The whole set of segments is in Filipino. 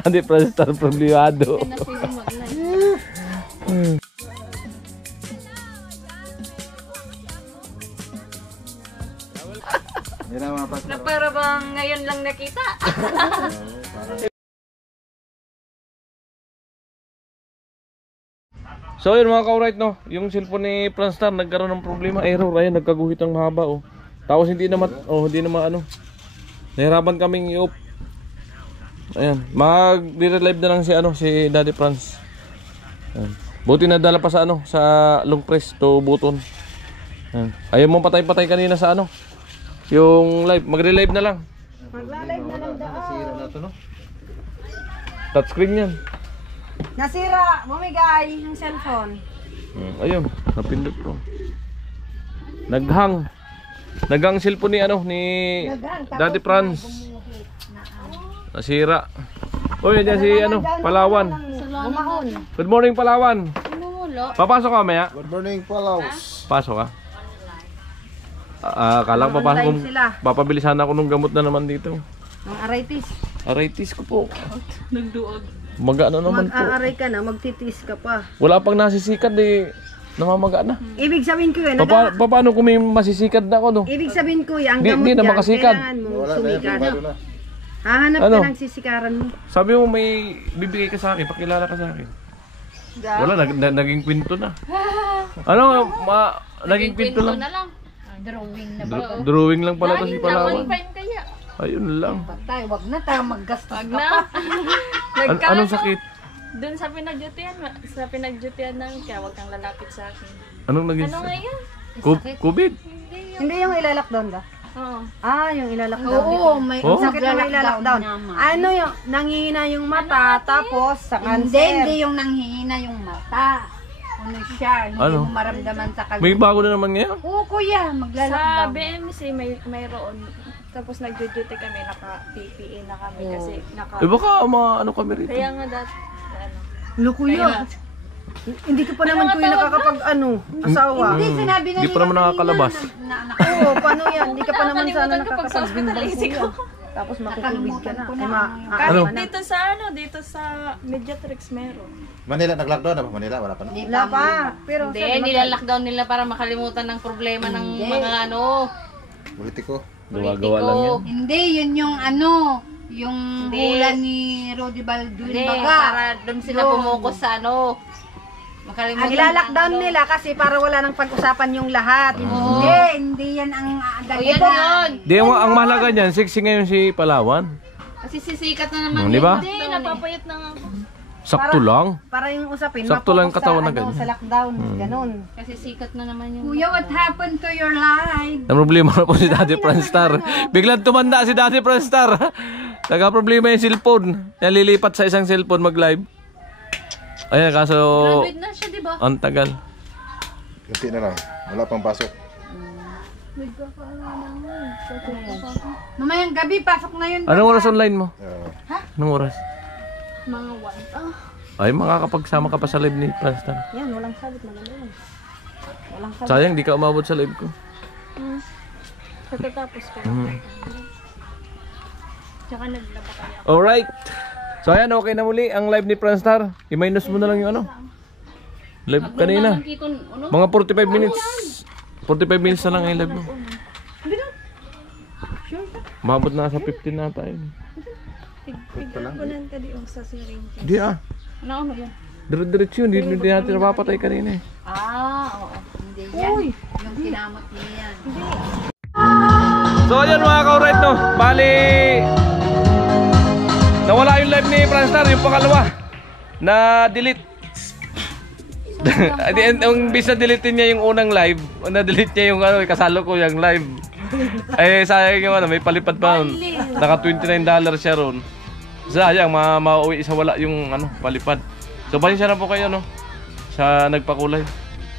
Daddy Franstar problemado. Na para bang ngayon lang nakita. So yun mga ka-alright no, yung cellphone ni Franstar nagkaroon ng problema, error, ayun nagkaguhit ng mahaba oh. Tapos hindi naman ano. Nahirapan kaming i-off. Ayan, mag-relive na lang si Daddy Franz. Ayan. Buti nadala pa sa sa long press to button. Ayan. Ayaw mong patay-patay kanina sa yung live, mag-relive na lang. Mag-live na lang daw. Nasira na to no? Touchscreen yan. Nasira, bumigay yung cellphone. Ayun, napindot ko. Naghang cellphone ni Daddy Franz. Nasira. Oy, diyan si Palawan. Good morning Palawan. Papasok ka mamaya? Good morning, Palaos. Pasok ka? Akala ko papasok kung papabilisan ako ng gamot na naman dito. Ang arthritis. Arthritis ko po. Nagduog. Mag-ano naman po. Mag-aaray ka na, magtitis ka pa. Wala pang nasisikat namamaga na. Ibig sabihin ko yan. Paano kung may masisikat na ako Ibig sabihin ko yan, ang Di gamot na yan, makasikad. kailangan mo Wala na yan, sumikat. bumalo na. Hahanap ka ng sisikaran mo. Sabi mo may bibigay ka sa akin, pakilala ka sa akin. Wala, naging kwento na. Naging kwento lang. Drawing na ba? Drawing lang pala to si Palawan. Kaya. Ayun lang. Patay, wag na tayo maggastos Wag ka na. pa. Anong sakit? Doon sa pinag-duty-an ng kaya wag kang lalapit sa akin. Anong naging Ano nga yan? COVID? Hindi yung ilalakdown ba? Oo. Yung ilalakdown. Oo, may Sakit na may ilalakdown. naman. Ano yung nangihina yung mata tapos sa Hindi cancer. yung nanghihina yung mata. Ano siya, hindi Ano? mo maramdaman sa May kalusugan. bago na naman ngayon? Oo kuya, Sa maglalakdown. BMC mayroon. Tapos nag-duty kami, naka-PPE na kami kasi Baka ano kami rito. Kaya nga dati, Lukuya. Hindi ka pa naman kuya nakakapag asawa. Hindi, sinabi na Hindi pa naman nakakalabas. Oo, paano yan? Hindi ka pa naman sana nakakapag-bimbang kuya. Tapos makikibig ka na. Ano? Dito sa Mediatrix meron. Manila, nag-lockdown na ba? Manila, wala pa na. Wala pa. Pero Hindi, nilalockdown nila para makalimutan ng problema ng mga Politiko. Gawa-gawa lang yan. Hindi, yun yung yung hula ni Rodi Baldwin Hindi, baga. para doon sila pumukus sa makalimutan. ang ilalakdown nila kasi para wala nang pag-usapan yung lahat. Hindi yan ang Yan yun. Di, ang mahalaga niyan, sexy ngayon si Palawan. Kasi sisikat na naman. Di ba? Hindi, napapayat na nga ako. Sakto lang. Para yung usapin, Sakto lang mapokus katawan sa, na ganyan. sa lockdown, ganun. Kasi sikat na naman yung... Kuya, what happened to your life? Ang problema na po si Daddy Franstar. Biglang tumanda si Daddy Franstar. Nagka-problema yung cellphone. Yan lilipat sa isang cellphone mag-live. Ayan, kaso... Graduate na siya, di ba? Ang tagal. Kunti na lang. Wala pang pasok. Mamayang gabi, pasok na yun. Anong oras online mo? Uh, Anong oras? Mga one. Ay, makakapagsama ka pa sa live ni Franstar. Yan, walang sabit na ganun. Walang sabit. Sayang, di ka umabot sa live ko. Pagkatapos ko. Tsaka naglaba kaya. Alright. So ayan, okay na muli ang live ni Franstar. I-minus mo na lang yung live kanina. Mga 45 minutes. 45 minutes na lang ang live mo. Mabot na sa 15 na tayo. Tignan ko lang ka di sa syringe. Di Ano yan? Diretso yun. Hindi natin napapatay kanina eh. Oo. Hindi yan. Yung kinamot niya yan. So ayan mga ka-alright no. Bali nawala yung live ni Franstar, yung pangalawa na delete. Yung bis na delete niya yung unang live, na-delete niya yung kasalo ko yung live. Eh sayang yung may palipad pa nun. Naka $29 siya ron. Sayang mauwi sa wala yung palipad. So pasensya na po kayo sa nagpakulay.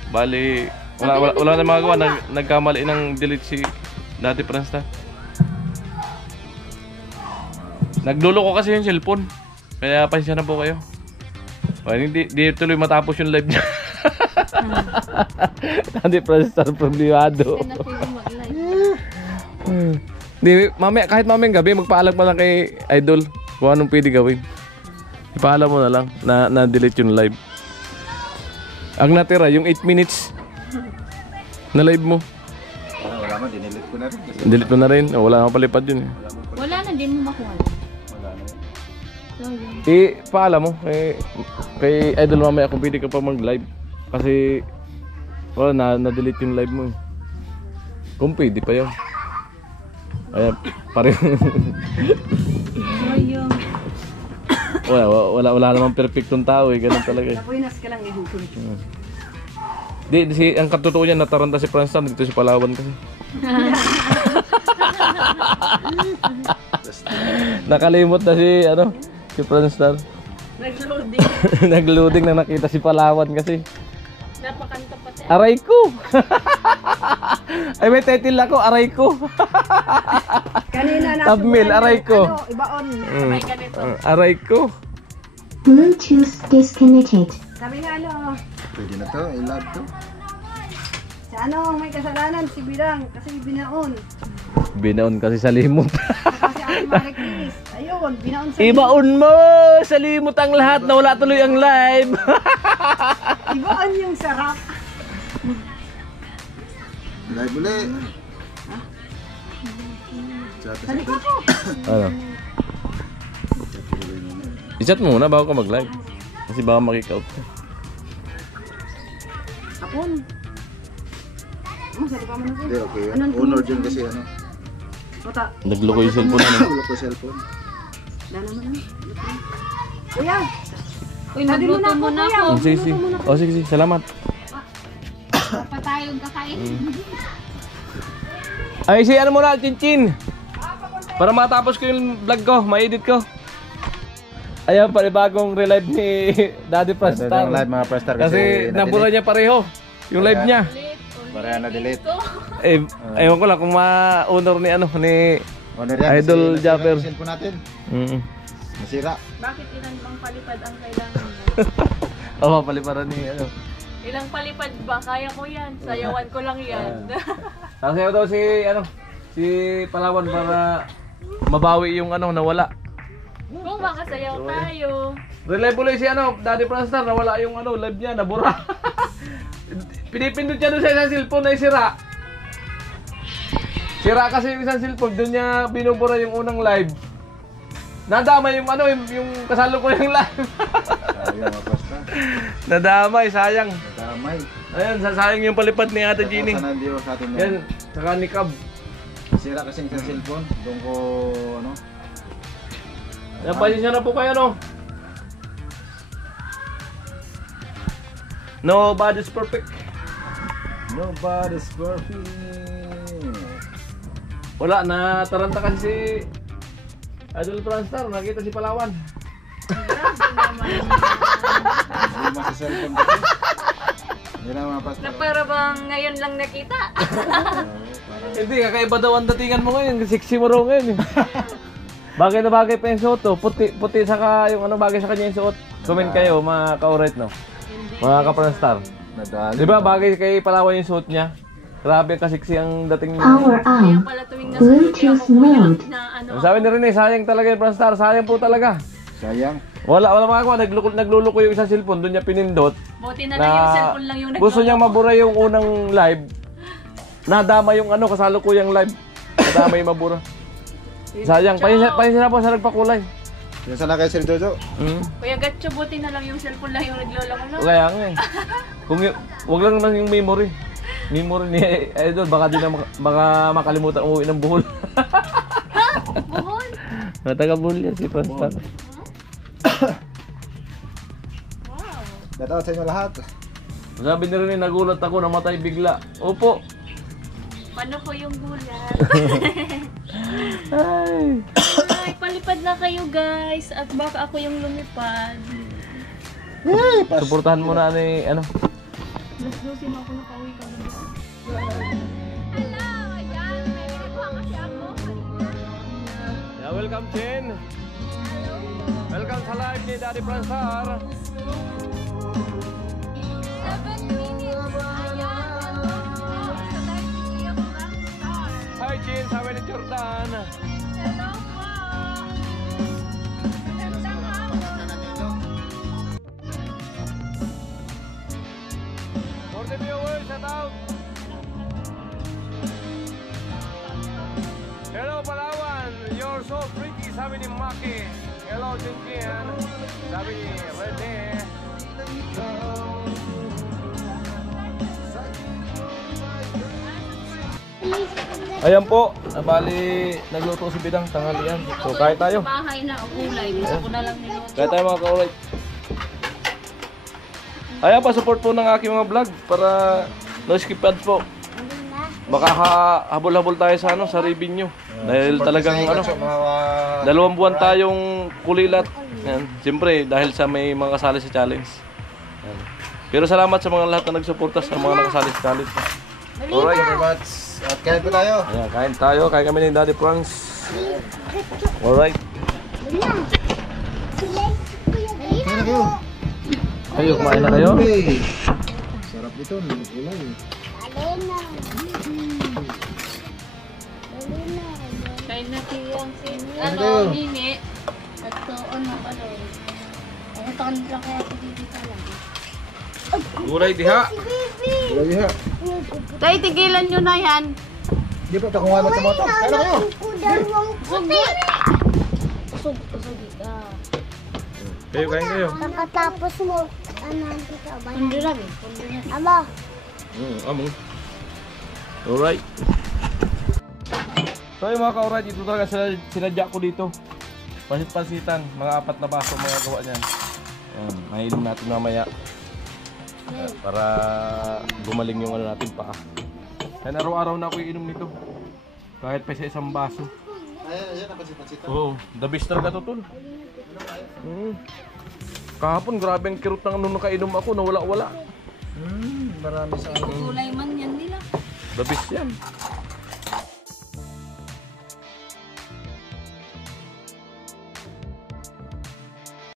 Bali wala na magagawa, nagkamali ng delete si Daddy Franstar. Nagluloko kasi yung cellphone. Kaya pasensya na po kayo. Hindi tuloy matapos yung live niya. Daddy Franstar problemado. Di, kahit mamayang gabi magpaalag pa lang kay Idol. kung anong pwede gawin. Ipaalam mo na lang na na-delete yung live. Ang natira, yung 8 minutes na live mo. Wala mo, dinilit ko na rin. Kasi Delete mo na rin. O, wala kang palipad yun. Wala na din mo makuha. wala na. So, yun. Paalam mo. Kay Idol mamaya kung pwede ka pa mag-live. Kasi, wala, na-delete yung live mo. Kung pwede pa yun. Ayan, pareho. Ayun. wala namang perfectong tao eh. Ganun talaga eh. Napuinas ka lang ihukul. Di, ang katotoo niya, nataranta si Franstar dito sa Palawan kasi. Nakalimot na si Franstar. Nag-loading. Nag-loading na nakita si Palawan kasi. Napakanta pati. Aray ko! Ay, may title ako, aray ko. Kanina na. Thumbnail, aray ko. Ibaon. May ganito. Aray ko. Bluetooth disconnected. Sabi nga Pwede na to, i-love to. sa may kasalanan, si Birang, kasi binaon. Binaon kasi sa limot. Kasi ako Marikis. Ayun, binaon sa Ibaon mo! Sa limot ang lahat, nawala tuloy ang live. Ibaon yung sarap. Live ulit. Sabi ko po. Ano? I-chat mo muna bago ka mag-live. Kasi baka makikout ka. Apon. Sabi pa mo na Hindi, okay. Anong Honor dyan kasi ano. Mata. Nagloko yung cellphone na. Wala ko cellphone. Dala mo na. Kuya. Uy, magluto muna ako. Sige. O sige, salamat. Pa tayong kakain. Ay, si ano muna, Chinchin. Para matapos ko yung vlog ko, ma-edit ko. Ayan, panibagong relive ni Daddy Franstar. Live mga Franstar Kasi nabura niya pareho yung live niya. Para na-delete. Ewan ko lang kung ma-honor ni Honor yan. Idol kasi Japper. nasira yung cellphone natin. Nasira. Bakit ilang bang palipad ang kailangan mo? Oo, paliparan ni Ilang palipad ba? Kaya ko yan. Sayawan ko lang yan. Sasayaw daw si Palawan para mabawi yung nawala. Kung makasayaw tayo. Relive ulit si Daddy Franstar, nawala yung live niya, nabura. Pinipindot siya doon sa isang cellphone na sira. Sira kasi yung isang cellphone, doon niya binubura yung unang live. Nadamay yung yung kasalo ko yung live. Sayang mga Franstar. Nadamay, sayang. Nadamay. Ayan, sayang yung palipad ni Ate Jeannie. Sana hindi sa atin Yan, saka ni Cab. Sira kasi yung isang cellphone. Doon ko Ayan, pasensya na po kayo Nobody's perfect. Nobody's perfect. Wala, nataranta kasi si Idol Franstar, nakita si Palawan. Hindi mo sa cellphone kasi. Hindi na mga Franstar. Para bang ngayon lang nakita? Hindi, kakaiba daw ang datingan mo ngayon. Sexy mo raw ngayon. Bagay na bagay pa yung suot. Puti saka yung bagay sa kanya yung suot. Comment kayo, mga ka-orit, mga ka-Franstar. Nadali. Diba bagay kay Palawan yung suot niya? Grabe kasiksi ang dating niya. Power Kaya on. pala tuwing nasa studio Bluetooth ako kuya mode. na Ang sabi ni Rene, sayang talaga yung Franstar. Sayang po talaga. Sayang. Wala makagawa. Nagluluko yung isang cellphone. Doon niya pinindot. Buti na lang yung cellphone lang yung gusto niyang mabura yung unang live. Nadama yung kasalukuyang live. Nadama yung mabura. Sayang. Pahinsa na po sa nagpakulay. Yung sana kay Sir Jojo. Kuya Gatcho, buti na lang yung cellphone lang yung nagloloko lang. Kaya nga eh. Wag lang naman yung memory. Memory ni Idol. Baka di na makalimutan umuwi ng buhol. Buhol? Taga-buhol yan si Franstar. Shout out sa inyo lahat. Sabi ni Rene, nagulat ako, namatay bigla. Opo. Paano po yung gulat? Ay. Ay, palipad na kayo guys. At baka ako yung lumipad. Suportahan mo na ni Laslusin ako na pauwi ka. Yeah, welcome Chen. Welcome sa live ni Daddy Franstar. 7 minutes. Hi Chen, sabi ni Jordan. Hello po. sabi ni Maki. Hello, Jinjin. Sabi ni Rene. Ayan po, bali nagluto si Bidang tanghalian. So kahit tayo. Bahay na kulay. Gusto ko na lang niluto. Kahit tayo mga ka-alright. Ayan pa, support po ng aking mga vlog para no skip ads po. Makahabol-habol tayo sa sa revenue. Dahil talagang 2 buwan tayong kulilat. Yan. Siyempre dahil sa may mga kasali sa challenge. Yan. Pero salamat sa mga lahat na nagsuporta sa mga nakasali sa challenge. Alright. Thank you very much. At kain po tayo. Ayan, kain tayo. Kain kami ni Daddy Franz. Alright. Kain na kayo. Kayo, kumain na kayo? Hey. Sarap dito. Ulay. Kain na siyang Ano? hini. At ano pa doon. Ay, ito lang kaya si Bibi ka lang. Gulay diha. Ulay ha. Tay, tigilan nyo na yan. Di pa takungan mo sa moto. Kain na kayo. Usog ka. Kayo, kain kayo. Pagkatapos mo, dito ba? Punduran eh. Aba, Among. Alright. So yung mga ka-alright, ito talaga sinadya ko dito. Pasit-pasitan, mga 4 na baso mga gawa niyan. Ayan, mahilim natin mamaya. Para gumaling yung natin pa. Yan, araw-araw na ako iinom nito. Kahit pa sa isang baso. Ayan, napansit-pansit. Oo, the best talaga to, tol. Kahapon, grabe ang kirot ng nung nakainom ako, nawala-wala. Marami sa ano. Kulay man yan nila. The best yan.